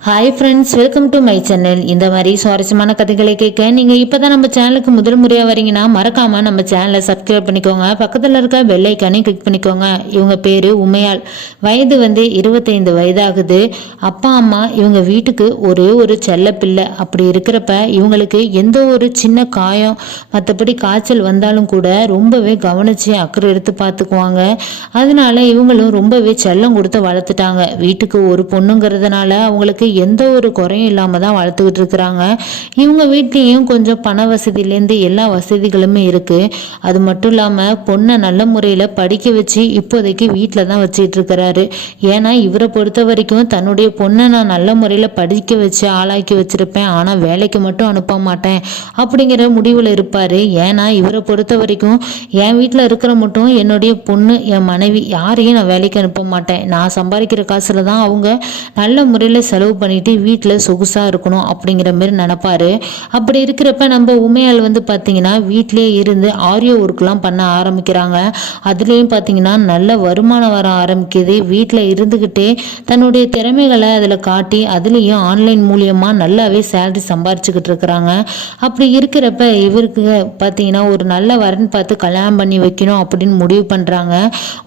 Hi friends welcome to my channel இந்த மாதிரி சுவாரஸ்யமான கதைகளை கேட்க நீங்கள் இப்போ தான் நம்ம சேனலுக்கு முதல் முறையாக வரீங்கன்னா மறக்காமல் நம்ம சேனலை சப்ஸ்கிரைப் பண்ணிக்கோங்க. பக்கத்தில் இருக்க பெல் கிளிக் பண்ணிக்கோங்க. இவங்க பேர் உமையாள். வயது வந்து இருபத்தைந்து வயதாகுது. அப்பா அம்மா இவங்க வீட்டுக்கு ஒரே ஒரு செல்ல பிள்ளை அப்படி இருக்கிறப்ப இவங்களுக்கு எந்த ஒரு சின்ன காயம் மற்றபடி காய்ச்சல் வந்தாலும் கூட ரொம்பவே கவனித்து அக்கறை எடுத்து பார்த்துக்குவாங்க அதனால இவங்களும் ரொம்பவே செல்லம் கொடுத்து வளர்த்துட்டாங்க. வீட்டுக்கு ஒரு பொண்ணுங்கிறதுனால அவங்களுக்கு எந்த ஒரு குறையும் இல்லாமல் தான் வளர்த்துக்கிட்டு இருக்கிறாங்க. இவங்க வீட்லேயும் கொஞ்சம் பண வசதியிலேருந்து எல்லா வசதிகளுமே இருக்குது அது மட்டும் இல்லாமல் பொண்ணை நல்ல முறையில் படிக்க வச்சு இப்போதைக்கு வீட்டில் தான் வச்சுக்கிட்டு இருக்கிறாரு. ஏன்னா இவரை பொறுத்த வரைக்கும் தன்னுடைய பொண்ணை நான் நல்ல முறையில் படிக்க வச்சு ஆளாக்கி வச்சுருப்பேன். ஆனால் வேலைக்கு மட்டும் அனுப்ப மாட்டேன் அப்படிங்கிற முடிவில் இருப்பார். ஏன்னா இவரை பொறுத்த வரைக்கும் என் வீட்டில் இருக்கிற மட்டும் என்னுடைய பொண்ணு என் மனைவி யாரையும் நான் வேலைக்கு அனுப்ப மாட்டேன். நான் சம்பாதிக்கிற காசில் தான் அவங்க நல்ல முறையில் செலவு பண்ணிட்டு வீட்டில் சொகுசாக இருக்கணும் அப்படிங்கிற மாதிரி நினப்பாரு. அப்படி இருக்கிறப்ப நம்ம உமையால் வந்து பார்த்தீங்கன்னா வீட்டிலே இருந்து ஆரியோ ஒர்க்லாம் பண்ண ஆரம்பிக்கிறாங்க. அதுலேயும் பார்த்தீங்கன்னா நல்ல வருமானம் வர ஆரம்பிக்குது. வீட்டில் இருந்துக்கிட்டே தன்னுடைய திறமைகளை அதில் காட்டி அதுலேயும் ஆன்லைன் மூலியமாக நல்லாவே சேலரி சம்பாரிச்சுக்கிட்டு இருக்கிறாங்க. அப்படி இருக்கிறப்ப இவருக்கு பார்த்தீங்கன்னா ஒரு நல்ல வரன் பார்த்து கல்யாணம் பண்ணி வைக்கணும் அப்படின்னு முடிவு பண்ணுறாங்க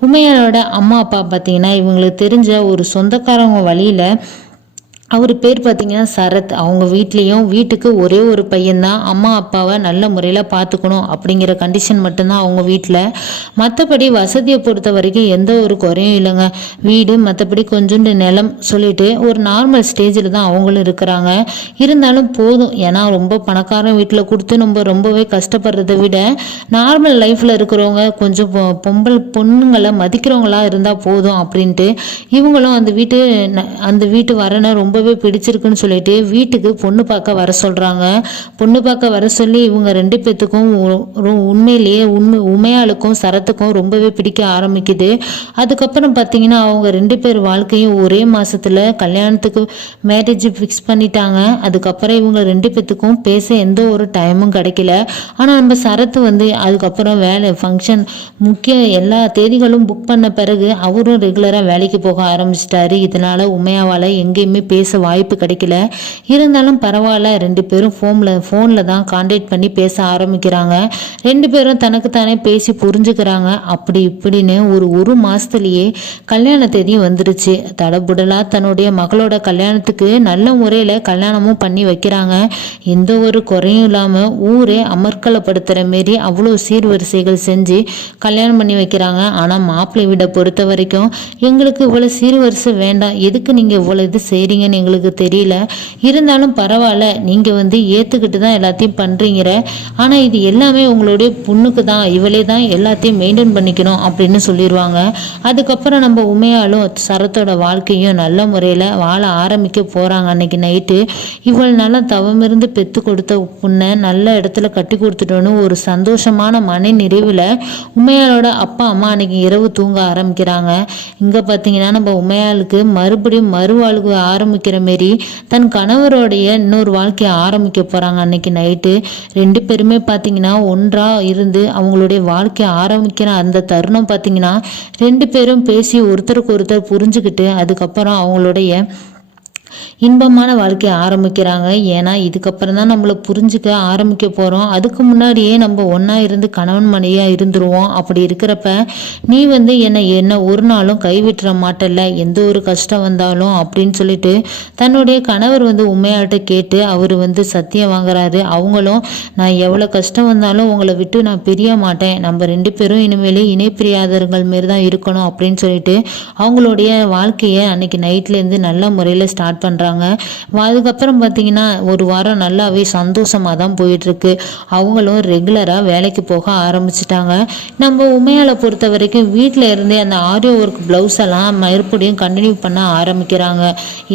உமையாளோட அம்மா அப்பா பார்த்தீங்கன்னா இவங்களுக்கு தெரிஞ்ச ஒரு சொந்தக்காரவங்க வழியில் அவர் பேர் பார்த்தீங்கன்னா சரத். அவங்க வீட்லேயும் வீட்டுக்கு ஒரே ஒரு பையன்தான். அம்மா அப்பாவை நல்ல முறையில் பார்த்துக்கணும் அப்படிங்கிற கண்டிஷன் மட்டும்தான் அவங்க வீட்டில் மற்றபடி வசதியை பொறுத்த வரைக்கும் எந்த ஒரு குறையும் இல்லைங்க. வீடு மற்றபடி கொஞ்சோண்டு நிலம் சொல்லிட்டு ஒரு நார்மல் ஸ்டேஜில் தான் அவங்களும் இருக்கிறாங்க. இருந்தாலும் போதும். ஏன்னா ரொம்ப பணக்காரன் வீட்டில் கொடுத்து நம்ம ரொம்பவே கஷ்டப்படுறதை விட நார்மல் லைஃப்பில் இருக்கிறவங்க கொஞ்சம் பொ- பொண்ணுங்களை மதிக்கிறவங்களா இருந்தால் போதும் அப்படின்ட்டு இவங்களும் அந்த வீட்டு ந- அந்த வீட்டு வரனை ரொம்பவே பிடிச்சிருக்குன்னு சொல்லிட்டு வீட்டுக்கு பொண்ணு பார்க்க வர சொல்கிறாங்க பொண்ணு பார்க்க வர சொல்லி இவங்க ரெண்டு பேத்துக்கும் உண்மையிலேயே உண்மை உமையாளுக்கும் சரத்துக்கும் ரொம்பவே பிடிக்க ஆரம்பிக்குது. அதுக்கப்புறம் பார்த்தீங்கன்னா அவங்க ரெண்டு பேர் வாழ்க்கையும் ஒரே மாசத்துல கல்யாணத்துக்கு மேரேஜ் ஃபிக்ஸ் பண்ணிட்டாங்க. அதுக்கப்புறம் இவங்க ரெண்டு பேத்துக்கும் பேச எந்த ஒரு டைமும் கிடைக்கல. ஆனால் நம்ம சரத்து வந்து அதுக்கப்புறம் வேலை ஃபங்க்ஷன் முக்கிய எல்லா தேதிகளும் புக் பண்ண பிறகு அவரும் ரெகுலராக வேலைக்கு போக ஆரம்பிச்சிட்டாரு. இதனால உமையாவால் எங்கேயுமே பேச வாய்ப்பு கிடைக்கல. இருந்தாலும் பரவாயில்ல ரெண்டு பேரும் ஃபோனில் ஃபோனில் தான் கான்டாக்ட் பண்ணி பேச ஆரம்பிக்கிறாங்க. ரெண்டு பேரும் தனக்கு தானே பேசி புரிஞ்சுக்கிறாங்க. அப்படி இப்படின்னு ஒரு ஒரு மாதத்துலேயே கல்யாண தேதி வந்துருச்சு. தடபுடலாக தன்னுடைய மகளோட கல்யாணத்துக்கு நல்ல முறையில் கல்யாணமும் பண்ணி வைக்கிறாங்க. எந்த ஒரு குறையும் இல்லாமல் ஊரே அமர்க்கலப்படுத்துகிற மாரி அவ்வளோ சீர்வரிசைகள் செஞ்சு கல்யாணம் பண்ணி வைக்கிறாங்க. ஆனால் மாப்பிள்ளை வீடை பொறுத்த வரைக்கும் எங்களுக்கு இவ்வளோ சீர்வரிசை வேண்டாம். எதுக்கு நீங்கள் இவ்வளோ இது செய்கிறீங்கன்னு எங்களுக்கு தெரியல. இருந்தாலும் பரவாயில்ல நீங்கள் வந்து ஏற்றுக்கிட்டு தான் எல்லாத்தையும் பண்ணுறீங்கிற ஆனால் இது எல்லாமே உங்களுடைய பொண்ணுக்கு தான் இவளே தான் எல்லாத்தையும் மெயின்டைன் பண்ணிக்கணும் அப்படின்னு சொல்லிடுவாங்க அதுக்கப்புறம் நம்ம உமையாலும் சரத்தோட வாழ்க்கையும் நல்ல முறையில் வாழ ஆரம்பிக்க போகிறாங்க அன்னைக்கு நைட்டு. இவள் நல்லா தவமிருந்து பெற்று கொடுத்த பொண்ணை நல்ல இடத்துல கட்டி கொடுத்துட்டோன்னு ஒரு சந்தோஷமான மன நிறைவில் உமையாளோட அப்பா அம்மா அன்னைக்கு இரவு தூங்க ஆரம்பிக்கிறாங்க. இங்கே பார்த்தீங்கன்னா நம்ம உமையாளுக்கு மறுபடியும் மறுவாழ்வு ஆரம்பிக்கிற மாரி தன் கணவரோடைய இன்னொரு வாழ்க்கையை ஆரம்பிக்க போகிறாங்க அன்னைக்கு நைட்டு ரெண்டு பேருமே பார்த்தீங்கன்னா ஒன்றாக இருந்து அவங்களுடைய வாழ்க்கையை ஆரம்பிக்கிற அந்த தருணம் பார்த்தீங்கன்னா ரெண்டு பேரும் பேசி ஒருத்தருக்கு ஒருத்தர் புரிஞ்சுக்கிட்டு அதுக்கப்புறம் அவங்களுடைய இன்பமான வாழ்க்கையை ஆரம்பிக்கிறாங்க. ஏன்னா இதுக்கப்புறம் தான் நம்மளை புரிஞ்சுக்க ஆரம்பிக்க போகிறோம் அதுக்கு முன்னாடியே நம்ம ஒன்றா இருந்து கணவன் மனைவியாக இருந்துருவோம். அப்படி இருக்கிறப்ப நீ வந்து என்னை என்ன ஒரு நாளும் கைவிட்டுற மாட்டல்ல. எந்த ஒரு கஷ்டம் வந்தாலும் அப்படின்னு சொல்லிட்டு தன்னுடைய கணவர் வந்து உண்மையாட்ட கேட்டு அவர் வந்து சத்தியம் வாங்குறாரு. அவங்களும் நான் எவ்வளோ கஷ்டம் வந்தாலும் உங்களை விட்டு நான் பிரிய மாட்டேன். நம்ம ரெண்டு பேரும் இனிமேலே இணை பிரியாதவர்கள் மாரி தான் இருக்கணும் அப்படின்னு சொல்லிட்டு அவங்களுடைய வாழ்க்கையை அன்னைக்கு நைட்லேருந்து நல்ல முறையில் ஸ்டார்ட் பண்ணுறாங்க அதுக்கப்புறம் பார்த்தீங்கன்னா ஒரு வாரம் நல்லாவே சந்தோஷமாக தான் போயிட்டுருக்கு. அவங்களும் ரெகுலராக வேலைக்கு போக ஆரம்பிச்சிட்டாங்க. நம்ம உமையால பொறுத்த வரைக்கும் வீட்டில் இருந்தே அந்த ஆரியோ ஒர்க் ப்ளவுஸ் எல்லாம் மறுபடியும் கண்டினியூ பண்ண ஆரம்பிக்கிறாங்க.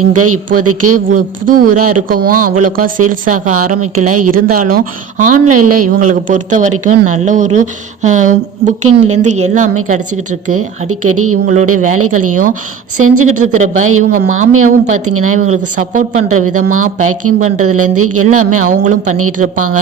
இங்கே இப்போதைக்கு புது ஊராக இருக்கவும் அவ்வளோக்கா சேல்ஸ் ஆக ஆரம்பிக்கல. இருந்தாலும் ஆன்லைனில் இவங்களுக்கு பொறுத்த வரைக்கும் நல்ல ஒரு புக்கிங்லேருந்து எல்லாமே கிடச்சிக்கிட்டு இருக்கு. அடிக்கடி இவங்களுடைய வேலைகளையும் செஞ்சுக்கிட்டு இருக்கிறப்ப இவங்க மாமியாவும் பார்த்தீங்கன்னா இவங்களுக்கு சப்போர்ட் பண்ணுற விதமாக பேக்கிங் பண்ணுறதுலேருந்து எல்லாமே அவங்களும் பண்ணிகிட்டு இருப்பாங்க.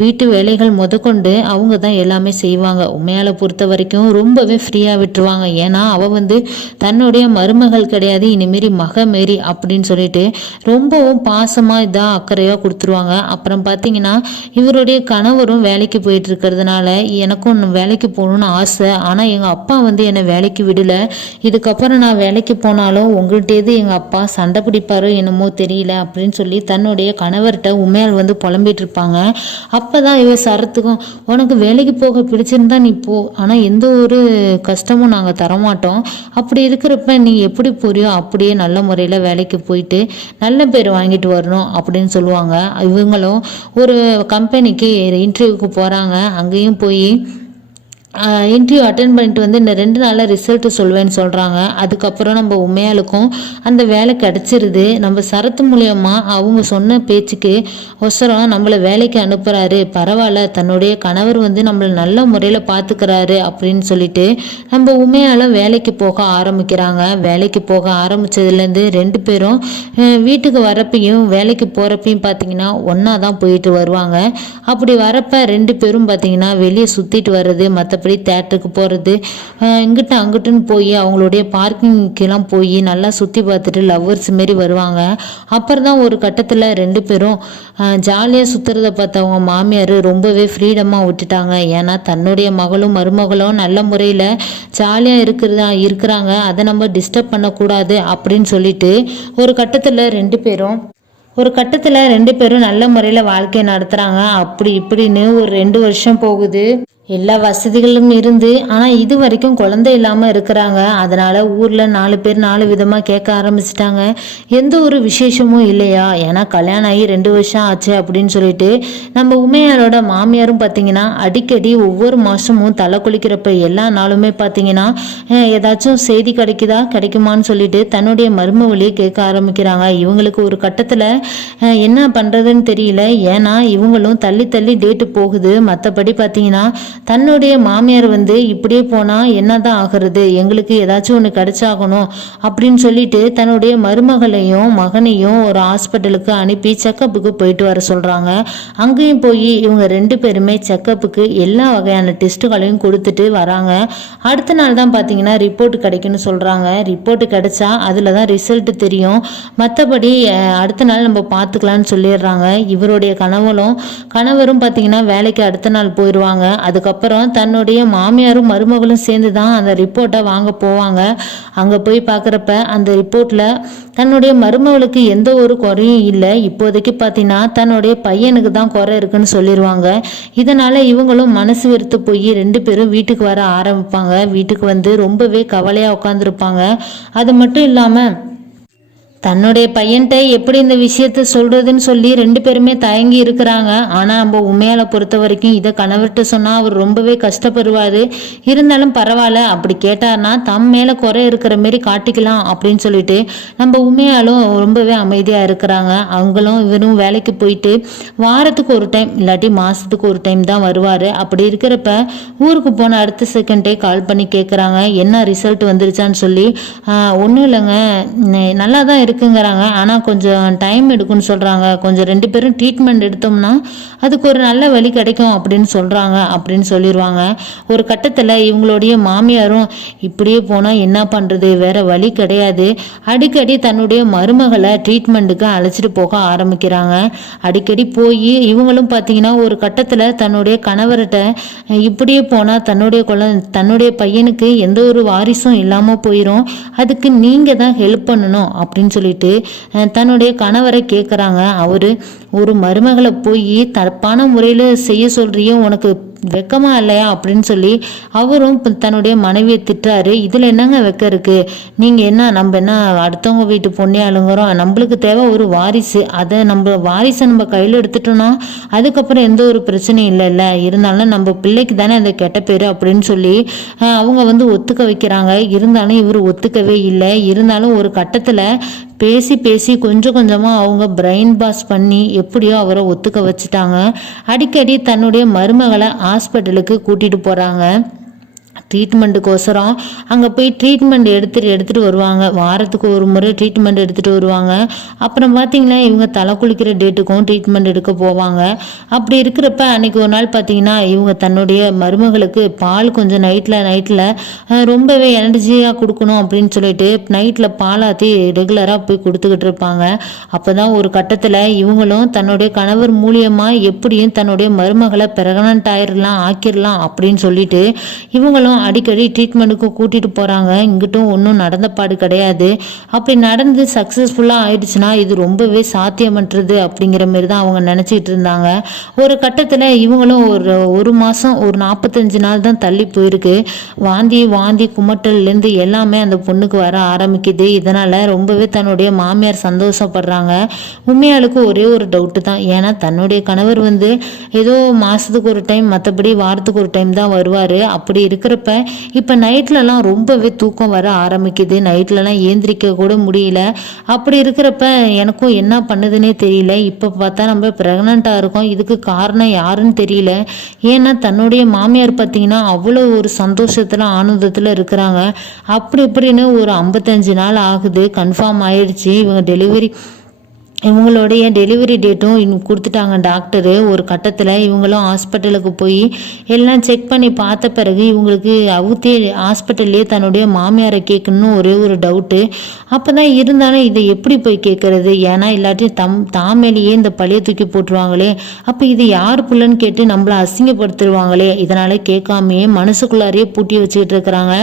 வீட்டு வேலைகள் முதற்கொண்டு அவங்க தான் எல்லாமே செய்வாங்க. உண்மையால் பொறுத்த வரைக்கும் ரொம்பவே ஃப்ரீயாக விட்டுருவாங்க. ஏன்னா அவள் வந்து தன்னுடைய மருமகள் கிடையாது இனிமேரி மக மாரி அப்படின்னு சொல்லிட்டு ரொம்பவும் பாசமாக இதாக அக்கறையாக கொடுத்துருவாங்க. அப்புறம் பார்த்தீங்கன்னா இவருடைய கணவரும் வேலைக்கு போயிட்டு இருக்கிறதுனால எனக்கும் வேலைக்கு போகணும்னு ஆசை. ஆனால் எங்கள் அப்பா வந்து என்னை வேலைக்கு விடல. இதுக்கப்புறம் நான் வேலைக்கு போனாலும் உங்கள்கிட்டேது எங்கள் அப்பா சண்டை கேட்பாரோ என்னமோ தெரியல அப்படின்னு சொல்லி தன்னுடைய கணவர்கிட்ட உண்மையால் வந்து புலம்பிட்டு இருப்பாங்க. அப்போ தான் இவ சரத்துக்கும் உனக்கு வேலைக்கு போக பிடிச்சிருந்தா நீ போ. ஆனால் எந்த ஒரு கஷ்டமும் நாங்கள் தரமாட்டோம். அப்படி இருக்கிறப்ப நீ எப்படி போறியோ அப்படியே நல்ல முறையில் வேலைக்கு போயிட்டு நல்ல பேர் வாங்கிட்டு வரணும் அப்படின்னு சொல்லுவாங்க. இவங்களும் ஒரு கம்பெனிக்கு இன்டர்வியூக்கு போகிறாங்க அங்கேயும் போய் இன்டர்வியூ அட்டன் பண்ணிட்டு வந்து இந்த ரெண்டு நாளில் ரிசல்ட்டு சொல்வேன்னு சொல்கிறாங்க அதுக்கப்புறம் நம்ம உண்மையாளுக்கும் அந்த வேலை கிடச்சிருது. நம்ம சரத்து மூலயமா அவங்க சொன்ன பேச்சுக்கு ஒசரம் நம்மளை வேலைக்கு அனுப்புகிறாரு பரவாயில்ல தன்னுடைய கணவர் வந்து நம்மளை நல்ல முறையில் பார்த்துக்கிறாரு அப்படின்னு சொல்லிட்டு நம்ம உண்மையால வேலைக்கு போக ஆரம்பிக்கிறாங்க. வேலைக்கு போக ஆரம்பிச்சதுலேருந்து ரெண்டு பேரும் வீட்டுக்கு வரப்பையும் வேலைக்கு போகிறப்பையும் பார்த்தீங்கன்னா ஒன்றா தான் போயிட்டு வருவாங்க. அப்படி வரப்போ ரெண்டு பேரும் பார்த்தீங்கன்னா வெளியே சுற்றிட்டு வர்றது மற்ற மற்றபடி தேட்டருக்கு போகிறது இங்கிட்ட அங்கிட்டுன்னு போய் அவங்களுடைய பார்க்கிங்க்கெல்லாம் போய் நல்லா சுற்றி பார்த்துட்டு லவ்வர்ஸ் மாரி வருவாங்க. அப்புறம் தான் ஒரு கட்டத்தில் ரெண்டு பேரும் ஜாலியாக சுற்றுறத பார்த்தவங்க மாமியார் ரொம்பவே ஃப்ரீடமாக விட்டுட்டாங்க. ஏன்னா தன்னுடைய மகளும் மருமகளும் நல்ல முறையில் ஜாலியாக இருக்கிறதா இருக்கிறாங்க. அதை நம்ம டிஸ்டர்ப் பண்ணக்கூடாது அப்படின்னு சொல்லிட்டு ஒரு கட்டத்தில் ரெண்டு பேரும் ஒரு கட்டத்தில் ரெண்டு பேரும் நல்ல முறையில் வாழ்க்கையை நடத்துகிறாங்க அப்படி இப்படின்னு ஒரு ரெண்டு வருஷம் போகுது. எல்லா வசதிகளும் இருந்து ஆனால் இது வரைக்கும் குழந்தை இல்லாமல் இருக்கிறாங்க. அதனால் ஊரில் நாலு பேர் நாலு விதமாக கேட்க ஆரம்பிச்சிட்டாங்க. எந்த ஒரு விசேஷமும் இல்லையா? ஏன்னா கல்யாணம் ஆகி ரெண்டு வருஷம் ஆச்சு அப்படின்னு சொல்லிட்டு நம்ம உமையாரோட மாமியாரும் பார்த்தீங்கன்னா அடிக்கடி ஒவ்வொரு மாதமும் தலை குளிக்கிறப்ப எல்லா நாளுமே பார்த்தீங்கன்னா ஏதாச்சும் செய்தி கிடைக்குதா? கிடைக்குமான்னு சொல்லிட்டு தன்னுடைய மருமவழியை கேட்க ஆரம்பிக்கிறாங்க. இவங்களுக்கு ஒரு கட்டத்தில் என்ன பண்ணுறதுன்னு தெரியல. ஏன்னா இவங்களும் தள்ளி தள்ளி டேட்டு போகுது. மற்றபடி பார்த்தீங்கன்னா தன்னுடைய மாமியார் வந்து இப்படியே போனால் என்னதான் ஆகிறது? எங்களுக்கு ஏதாச்சும் ஒன்று கிடைச்சாகணும். அப்படின்னு சொல்லிட்டு தன்னுடைய மருமகளையும் மகனையும் ஒரு ஹாஸ்பிட்டலுக்கு அனுப்பி செக்கப்புக்கு போயிட்டு வர சொல்கிறாங்க அங்கேயும் போய் இவங்க ரெண்டு பேருமே செக்கப்புக்கு எல்லா வகையான டெஸ்ட்டுகளையும் கொடுத்துட்டு வராங்க. அடுத்த நாள் தான் பார்த்தீங்கன்னா ரிப்போர்ட் கிடைக்குன்னு சொல்கிறாங்க ரிப்போர்ட் கிடைச்சா அதில் தான் ரிசல்ட் தெரியும். மற்றபடி அடுத்த நாள் நம்ம பார்த்துக்கலான்னு சொல்லிடுறாங்க. இவருடைய கணவரும் கணவரும் பார்த்தீங்கன்னா வேலைக்கு அடுத்த நாள் போயிடுவாங்க அது அதுக்கப்புறம் தன்னுடைய மாமியாரும் மருமகளும் சேர்ந்து தான் அந்த ரிப்போர்ட்டை வாங்க போவாங்க. அங்கே போய் பார்க்குறப்ப அந்த ரிப்போர்ட்டில் தன்னுடைய மருமகளுக்கு எந்த ஒரு குறையும் இல்லை. இப்போதைக்கு பார்த்தீங்கன்னா தன்னுடைய பையனுக்கு தான் குறை இருக்குன்னு சொல்லிடுவாங்க இதனால் இவங்களும் மனசு வெறுத்து போய் ரெண்டு பேரும் வீட்டுக்கு வர ஆரம்பிப்பாங்க. வீட்டுக்கு வந்து ரொம்பவே கவலையாக உட்காந்துருப்பாங்க அது மட்டும் இல்லாமல் தன்னுடைய பையன்கிட்ட எப்படி இந்த விஷயத்த சொல்றதுன்னு சொல்லி ரெண்டு பேருமே தயங்கி இருக்கிறாங்க. ஆனா நம்ம உண்மையால பொறுத்த வரைக்கும் இதை கணவர்கிட்ட சொன்னா அவர் ரொம்பவே கஷ்டப்படுவாரு. இருந்தாலும் பரவாயில்ல அப்படி கேட்டார்னா தம் மேல குறை இருக்கிற மாரி காட்டிக்கலாம் அப்படின்னு சொல்லிட்டு நம்ம உண்மையாலும் ரொம்பவே அமைதியா இருக்கிறாங்க. அவங்களும் இவரும் வேலைக்கு போயிட்டு வாரத்துக்கு ஒரு டைம் இல்லாட்டி மாசத்துக்கு ஒரு டைம் தான் வருவாரு. அப்படி இருக்கிறப்ப ஊருக்கு போன அடுத்த செகண்டே கால் பண்ணி கேட்குறாங்க என்ன ரிசல்ட் வந்துருச்சான்னு சொல்லி ஒன்றும் இல்லைங்க. நல்லா தான் இருக்குங்கிறாங்க ஆனால் கொஞ்சம் டைம் எடுக்கும்னு சொல்கிறாங்க கொஞ்சம் ரெண்டு பேரும் ட்ரீட்மெண்ட் எடுத்தோம்னா அதுக்கு ஒரு நல்ல வழி கிடைக்கும் அப்படின்னு சொல்கிறாங்க அப்படின்னு சொல்லிடுவாங்க ஒரு கட்டத்தில் இவங்களுடைய மாமியாரும் இப்படியே போனால் என்ன பண்ணுறது வேற வழி கிடையாது. அடிக்கடி தன்னுடைய மருமகளை ட்ரீட்மெண்ட்டுக்கு அழைச்சிட்டு போக ஆரம்பிக்கிறாங்க. அடிக்கடி போய் இவங்களும் பார்த்தீங்கன்னா ஒரு கட்டத்தில் தன்னுடைய கணவர்கிட்ட இப்படியே போனால் தன்னுடைய குழ தன்னுடைய பையனுக்கு எந்த ஒரு வாரிசும் இல்லாமல் போயிடும் அதுக்கு நீங்கள் தான் ஹெல்ப் பண்ணணும் அப்படின்னு சொல்லிட்டு தன்னுடைய கணவரை கேட்குறாங்க அவர் ஒரு மருமகளை போய் தப்பான முறையில் செய்ய சொல்றியே உனக்கு வெக்கமா இல்லையா? அப்படின்னு சொல்லி அவரும் தன்னுடைய மனைவியை திட்டுறாரு. இதில் என்னங்க வெக்கம் இருக்கு? நீங்கள் என்ன நம்ம என்ன அடுத்தவங்க வீட்டு பொண்ணே அழுங்குறோம் நம்மளுக்கு தேவை ஒரு வாரிசு. அதை நம்ம வாரிசை நம்ம கையில் எடுத்துட்டோம்னா அதுக்கப்புறம் எந்த ஒரு பிரச்சனையும் இல்லைல்ல. இருந்தாலும் நம்ம பிள்ளைக்கு தானே அந்த கெட்ட பேர்? அப்படின்னு சொல்லி அவங்க வந்து ஒத்துக்க வைக்கிறாங்க. இருந்தாலும் இவர் ஒத்துக்கவே இல்லை. இருந்தாலும் ஒரு கட்டத்தில் பேசி பேசி கொஞ்சம் கொஞ்சமாக அவங்க பிரெயின் பாஸ் பண்ணி எப்படியோ அவரை ஒத்துக்க வச்சுட்டாங்க. அடிக்கடி தன்னுடைய மருமகளை ஹாஸ்பிட்டலுக்கு கூட்டிகிட்டு போகிறாங்க ட்ரீட்மெண்ட்டுக்கோசரம் அங்கே போய் ட்ரீட்மெண்ட் எடுத்துகிட்டு எடுத்துகிட்டு வருவாங்க. வாரத்துக்கு ஒரு முறை ட்ரீட்மெண்ட் எடுத்துகிட்டு வருவாங்க. அப்புறம் பார்த்தீங்கன்னா இவங்க தலை குளிக்கிற டேட்டுக்கும் ட்ரீட்மெண்ட் எடுக்க போவாங்க. அப்படி இருக்கிறப்ப அன்னைக்கு ஒரு நாள் பார்த்தீங்கன்னா இவங்க தன்னுடைய மருமகளுக்கு பால் கொஞ்சம் நைட்டில் நைட்டில் ரொம்பவே எனர்ஜியாக கொடுக்கணும் அப்படின்னு சொல்லிட்டு நைட்டில் பாலாத்தி ரெகுலராக போய் கொடுத்துக்கிட்டு இருப்பாங்க. அப்போ தான் ஒரு கட்டத்தில் இவங்களும் தன்னுடைய கணவர் மூலியமாக எப்படியும் தன்னுடைய மருமகளை பிரெக்னன்ட் ஆயிடலாம் ஆக்கிடலாம் அப்படின்னு சொல்லிட்டு இவங்களும் அடிக்கடி ட்ரீட்மெண்ட்டுக்கு கூட்டிகிட்டு போகிறாங்க இங்கிட்டும் ஒன்றும் நடந்த பாடு கிடையாது. அப்படி நடந்து சக்ஸஸ்ஃபுல்லாக ஆயிடுச்சுன்னா இது ரொம்பவே சாத்தியமற்றது அப்படிங்கிற மாரி தான் அவங்க நினச்சிக்கிட்டு இருந்தாங்க. ஒரு கட்டத்தில் இவங்களும் ஒரு ஒரு மாதம் ஒரு நாற்பத்தஞ்சு நாள் தான் தள்ளி போயிருக்கு. வாந்தி வாந்தி குமட்டல்லேருந்து எல்லாமே அந்த பொண்ணுக்கு வர ஆரம்பிக்குது. இதனால் ரொம்பவே தன்னுடைய மாமியார் சந்தோஷப்படுறாங்க. உண்மையாளுக்கு ஒரே ஒரு டவுட்டு தான். ஏன்னா தன்னுடைய கணவர் வந்து ஏதோ மாதத்துக்கு ஒரு டைம் மற்றபடி வாரத்துக்கு ஒரு டைம் தான் வருவார். அப்படி இருக்கிறப்ப இப்போ நைட்லலாம் ரொம்பவே தூக்கம் வர ஆரம்பிக்குது. நைட்லலாம் ஏந்திரிக்க கூட முடியல. அப்படி இருக்கிறப்ப எனக்கும் என்ன பண்ணுதுன்னே தெரியல. இப்போ பார்த்தா நம்ம ப்ரெக்னெண்ட்டாக இருக்கோம். இதுக்கு காரணம் யாருன்னு தெரியல. ஏன்னா தன்னுடைய மாமியார் பார்த்தீங்கன்னா அவ்வளோ ஒரு சந்தோஷத்தில் ஆனந்தத்தில் இருக்கிறாங்க. அப்படி இப்படின்னு ஒரு ஐம்பத்தஞ்சு நாள் ஆகுது. கன்ஃபார்ம் ஆயிடுச்சு. இவங்க டெலிவரி இவங்களுடைய டெலிவரி டேட்டும் இன்னும் கொடுத்துட்டாங்க டாக்டரு ஒரு கட்டத்தில் இவங்களும் ஹாஸ்பிட்டலுக்கு போய் எல்லாம் செக் பண்ணி பார்த்த பிறகு இவங்களுக்கு அவுத்தே ஹாஸ்பிட்டல்லே தன்னுடைய மாமியாரை கேட்கணும்னு ஒரே ஒரு டவுட்டு அப்போ தான் இருந்தாலும் இதை எப்படி போய் கேட்குறது? ஏன்னா இல்லாட்டி தம் தாமேலேயே இந்த பழைய தூக்கி போட்டுருவாங்களே. அப்போ இது யார் புள்ளன்னு கேட்டு நம்மளை அசிங்கப்படுத்திடுவாங்களே. இதனால் கேட்காமையே மனசுக்குள்ளாரையே பூட்டி வச்சுக்கிட்டு இருக்கிறாங்க.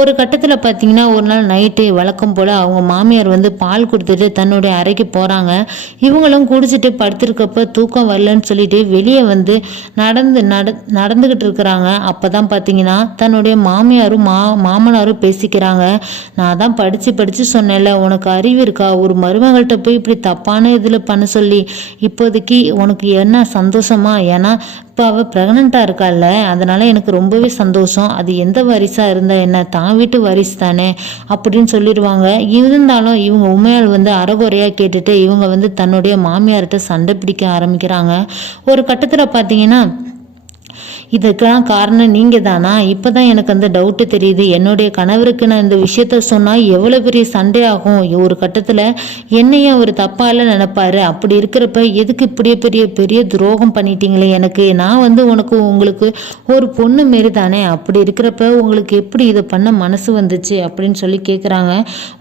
ஒரு கட்டத்தில் பார்த்தீங்கன்னா ஒரு நாள் நைட்டு வழக்கம் போல் அவங்க மாமியார் வந்து பால் கொடுத்துட்டு தன்னுடைய அறைக்கு போகிறாங்க இவங்களும் குடிச்சிட்டு படுத்திருக்கப்ப தூக்கம் வரலன்னு சொல்லிட்டு வெளியே வந்து நடந்து நட நடந்துக்கிட்டு இருக்கிறாங்க. அப்போ தான் பார்த்தீங்கன்னா தன்னுடைய மாமியாரும் மா மாமனாரும் பேசிக்கிறாங்க. நான் தான் படித்து படித்து சொன்னேன்ல உனக்கு அறிவு இருக்கா? ஒரு மருமகள்கிட்ட போய் இப்படி தப்பான இதில் பண்ண சொல்லி இப்போதைக்கு உனக்கு என்ன சந்தோஷமா? ஏன்னா இப்போ அவள் ப்ரெக்னெண்ட்டாக இருக்காள்ல அதனால் எனக்கு ரொம்பவே சந்தோஷம். அது எந்த வாரிசாக இருந்தால் என்ன? தான் வீட்டு வாரிசு தானே? அப்படின்னு சொல்லிடுவாங்க. இருந்தாலும் இவங்க உண்மையால் வந்து அறகுறையாக கேட்டுட்டு இவங்க வந்து தன்னுடைய மாமியார்கிட்ட சண்டை பிடிக்க ஆரம்பிக்கிறாங்க. ஒரு கட்டத்தில் பார்த்தீங்கன்னா இதுக்கெல்லாம் காரணம் நீங்கள் தானா இப்போ தான் எனக்கு அந்த டவுட்டு தெரியுது. என்னுடைய கணவருக்கு நான் இந்த விஷயத்த சொன்னால் எவ்வளோ பெரிய சண்டை ஆகும்? ஒரு கட்டத்தில் என்னையும் அவர் தப்பால நினைப்பாரு. அப்படி இருக்கிறப்ப எதுக்கு இப்படியே பெரிய பெரிய துரோகம் பண்ணிட்டீங்களே எனக்கு? நான் வந்து உனக்கு உங்களுக்கு ஒரு பொண்ணு மாரி தானே. அப்படி இருக்கிறப்ப உங்களுக்கு எப்படி இதை பண்ண மனசு வந்துச்சு? அப்படின்னு சொல்லி கேட்குறாங்க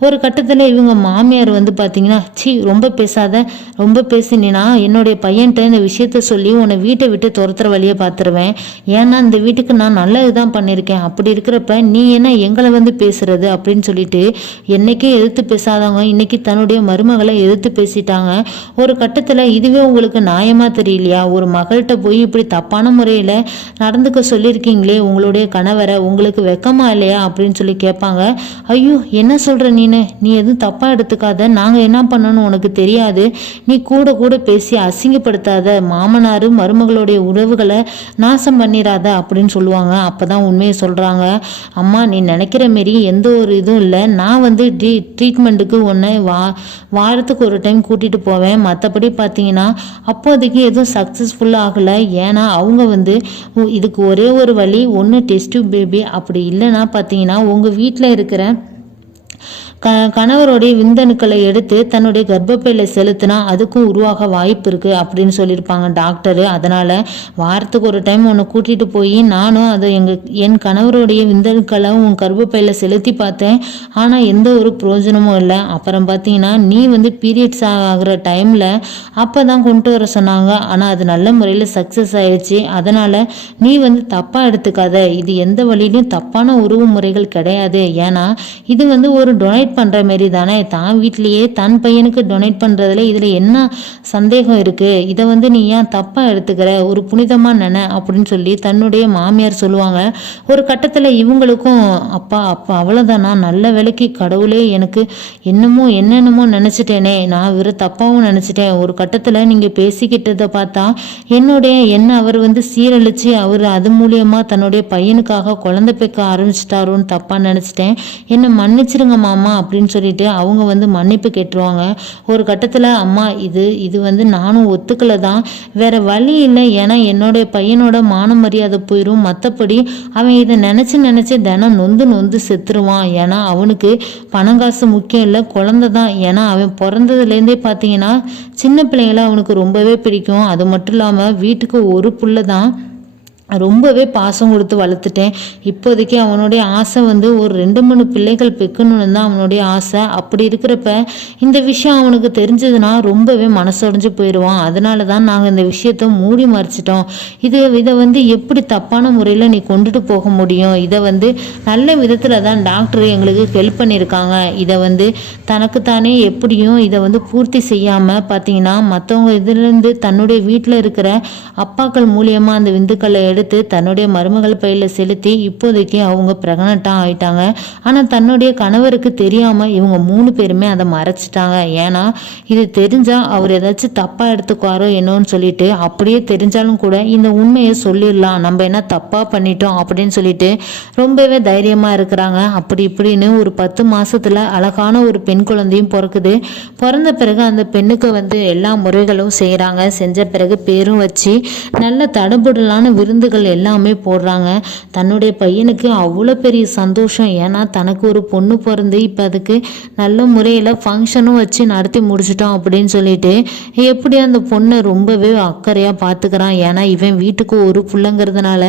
ஒரு கட்டத்தில் இவங்க மாமியார் வந்து பார்த்தீங்கன்னா சி ரொம்ப பேசாத ரொம்ப பேசினா என்னுடைய பையன்கிட்ட இந்த விஷயத்த சொல்லி உன்னை வீட்டை விட்டு துரத்துற வழியை பார்த்துருவேன் ஏன்னா இந்த வீட்டுக்கு நான் நல்லது தான் பண்ணியிருக்கேன் அப்படி இருக்கிறப்ப நீ என்ன எங்களை வந்து பேசுறது அப்படின்னு சொல்லிட்டு என்னைக்கே எதிர்த்து பேசாதவங்க இன்னைக்கு தன்னுடைய மருமகளை எதிர்த்து பேசிட்டாங்க. ஒரு கட்டத்தில் இதுவே உங்களுக்கு நியாயமாக தெரியலையா? ஒரு மகள்கிட்ட போய் இப்படி தப்பான முறையில் நடந்துக்க சொல்லியிருக்கீங்களே உங்களுடைய கணவரை உங்களுக்கு வெக்கமா இல்லையா? அப்படின்னு சொல்லி கேட்பாங்க. ஐயோ என்ன சொல்கிற நீனு? நீ எதுவும் தப்பாக எடுத்துக்காத. நாங்கள் என்ன பண்ணணும் உனக்கு தெரியாது. நீ கூட கூட பேசி அசிங்கப்படுத்தாத மாமனார் மருமகளுடைய உறவுகளை நாசம் பண்ணிடாத அப்படின்னு சொல்லுவாங்க. அப்போ தான் உண்மையை சொல்கிறாங்க அம்மா நீ நினைக்கிற மாரி எந்த ஒரு இதுவும் இல்லை. நான் வந்து ட்ரீ ட்ரீட்மெண்ட்டுக்கு ஒன்று வா வாரத்துக்கு ஒரு டைம் கூட்டிகிட்டு போவேன். மற்றபடி பார்த்தீங்கன்னா அப்போதைக்கு எதுவும் சக்ஸஸ்ஃபுல் ஆகலை. ஏன்னா அவங்க வந்து இதுக்கு ஒரே ஒரு வழி ஒன்று டெஸ்ட்டு பேபி அப்படி இல்லைன்னா பார்த்தீங்கன்னா உங்கள் வீட்டில் இருக்கிற க கணவருடைய விந்தணுக்களை எடுத்து தன்னுடைய கர்ப்பப்பையில் செலுத்தினா அதுக்கும் உருவாக வாய்ப்பு இருக்குது அப்படின்னு சொல்லியிருப்பாங்க டாக்டரு. அதனால் வாரத்துக்கு ஒரு டைம் உன்னை கூட்டிகிட்டு போய் நானும் அதை எங்கள் என் கணவருடைய விந்தணுக்களை உன் கர்ப்பப்பையில் செலுத்தி பார்த்தேன். ஆனால் எந்த ஒரு பிரயோஜனமும் இல்லை. அப்புறம் பார்த்தீங்கன்னா நீ வந்து பீரியட்ஸ் ஆகிற டைமில் அப்போ தான் கொண்டு வர சொன்னாங்க. ஆனால் அது நல்ல முறையில் சக்ஸஸ் ஆயிடுச்சு அதனால் நீ வந்து தப்பாக எடுத்துக்காத. இது எந்த வழியிலையும் தப்பான உறவு முறைகள் கிடையாது. ஏன்னா இது வந்து ஒரு டொனேட் பண்ணுற மாரி தானே தான் வீட்லேயே தன் பையனுக்கு டொனேட் பண்ணுறதுல இதில் என்ன சந்தேகம் இருக்குது இதை வந்து நீ ஏன் தப்பாக எடுத்துக்கிற? ஒரு புனிதமாக நினை அப்படின்னு சொல்லி தன்னுடைய மாமியார் சொல்லுவாங்க. ஒரு கட்டத்தில் இவங்களுக்கும் அப்பா அப்பா அவ்வளோதானா நல்ல வேலைக்கு கடவுளே எனக்கு என்னமோ என்னென்னமோ நினச்சிட்டேனே. நான் இவரை தப்பாகவும் நினச்சிட்டேன். ஒரு கட்டத்தில் நீங்கள் பேசிக்கிட்டதை பார்த்தா என்னுடைய என்ன அவர் வந்து சீரழித்து அவர் அது மூலியமாக தன்னுடைய பையனுக்காக குழந்தை பெக்க ஆரம்பிச்சிட்டாரோன்னு தப்பாக நினச்சிட்டேன். என்னை மன்னிச்சிருங்க மாமா. அப்படின்னு சொல்லிட்டு அவங்க வந்து மன்னிப்பு கேட்டுருவாங்க. ஒரு கட்டத்தில் அம்மா இது இது வந்து நானும் ஒத்துக்கலை தான் வேற வழி இல்லை. ஏன்னா என்னுடைய பையனோட மான மரியாதை போயிடும் மற்றபடி அவன் இதை நினச்சி நினச்சி தினம் நொந்து நொந்து செத்துருவான். ஏன்னா அவனுக்கு பணம் காசு முக்கியம் இல்லை. குழந்தை தான் ஏன்னா அவன் பிறந்ததுலேருந்தே பார்த்தீங்கன்னா சின்ன பிள்ளைங்கள அவனுக்கு ரொம்பவே பிடிக்கும். அது மட்டும் இல்லாமல் வீட்டுக்கு ஒரு புள்ள தான் ரொம்பவே பாசம் கொடுத்து வளர்த்துட்டேன். இப்போதைக்கு அவனுடைய ஆசை வந்து ஒரு ரெண்டு மூணு பிள்ளைகள் பெக்கணும்னு தான் அவனுடைய ஆசை. அப்படி இருக்கிறப்ப இந்த விஷயம் அவனுக்கு தெரிஞ்சதுன்னா ரொம்பவே மனசடைஞ்சு போயிடுவான். அதனால தான் நாங்கள் இந்த விஷயத்த மூடி மறைச்சிட்டோம். இது இதை வந்து எப்படி தப்பான முறையில் நீ கொண்டுட்டு போக முடியும்? இதை வந்து நல்ல விதத்தில் தான் டாக்டர் எங்களுக்கு ஹெல்ப் பண்ணியிருக்காங்க. இதை வந்து தனக்குத்தானே எப்படியும் இதை வந்து பூர்த்தி செய்யாமல் பார்த்தீங்கன்னா மற்றவங்க இதுலேருந்து தன்னுடைய வீட்டில் இருக்கிற அப்பாக்கள் மூலியமாக அந்த விந்துக்களை எடு எடுத்து தன்னுடைய மருமகள் பையில் செலுத்தி இப்போதைக்கு அவங்க பிரகனட்டாக ஆயிட்டாங்க. ஆனால் தன்னுடைய கணவருக்கு தெரியாமல் இவங்க மூணு பேருமே அதை மறைச்சிட்டாங்க. ஏன்னா இது தெரிஞ்சால் அவர் ஏதாச்சும் தப்பாக எடுத்துக்குவாரோ என்னோன்னு சொல்லிட்டு அப்படியே தெரிஞ்சாலும் கூட இந்த உண்மையை சொல்லிடலாம். நம்ம என்ன தப்பாக பண்ணிட்டோம் அப்படின்னு சொல்லிட்டு ரொம்பவே தைரியமாக இருக்கிறாங்க. அப்படி இப்படின்னு ஒரு பத்து மாசத்துல அழகான ஒரு பெண் குழந்தையும் பிறக்குது. பிறந்த பிறகு அந்த பெண்ணுக்கு வந்து எல்லா முறைகளும் செய்கிறாங்க செஞ்ச பிறகு பேரும் வச்சு நல்ல தடபுடலான விருந்துகள் எல்லாமே போடுறாங்க. தன்னுடைய பையனுக்கு அவ்வளோ பெரிய சந்தோஷம். ஏன்னா தனக்கு ஒரு பொண்ணு பிறந்து இப்போ அதுக்கு நல்ல முறையில் ஃபங்க்ஷனும் வச்சு நடத்தி முடிச்சிட்டோம் அப்படின்னு சொல்லிட்டு எப்படி அந்த பொண்ணை ரொம்பவே அக்கறையாக பார்த்துக்கிறான் ஏன்னா இவன் வீட்டுக்கு ஒரு பிள்ளைங்கிறதுனால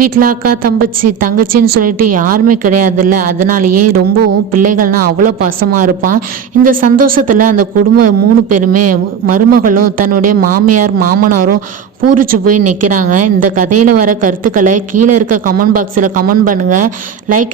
வீட்டில் அக்கா தம்பச்சி தங்கச்சின்னு சொல்லிட்டு யாருமே கிடையாதுல்ல. அதனாலேயே ரொம்பவும் பிள்ளைகள்னா அவ்வளோ பாசமாக இருப்பான். இந்த சந்தோஷத்தில் அந்த குடும்பம் மூணு பேருமே மருமகளும் தன்னுடைய மாமியார் மாமனாரும் பூரிச்சு போய் நிற்கிறாங்க இந்த கதையில் வர கருத்துக்களை கீழே இருக்க கமெண்ட் பாக்ஸில் கமெண்ட் பண்ணுங்கள் லைக்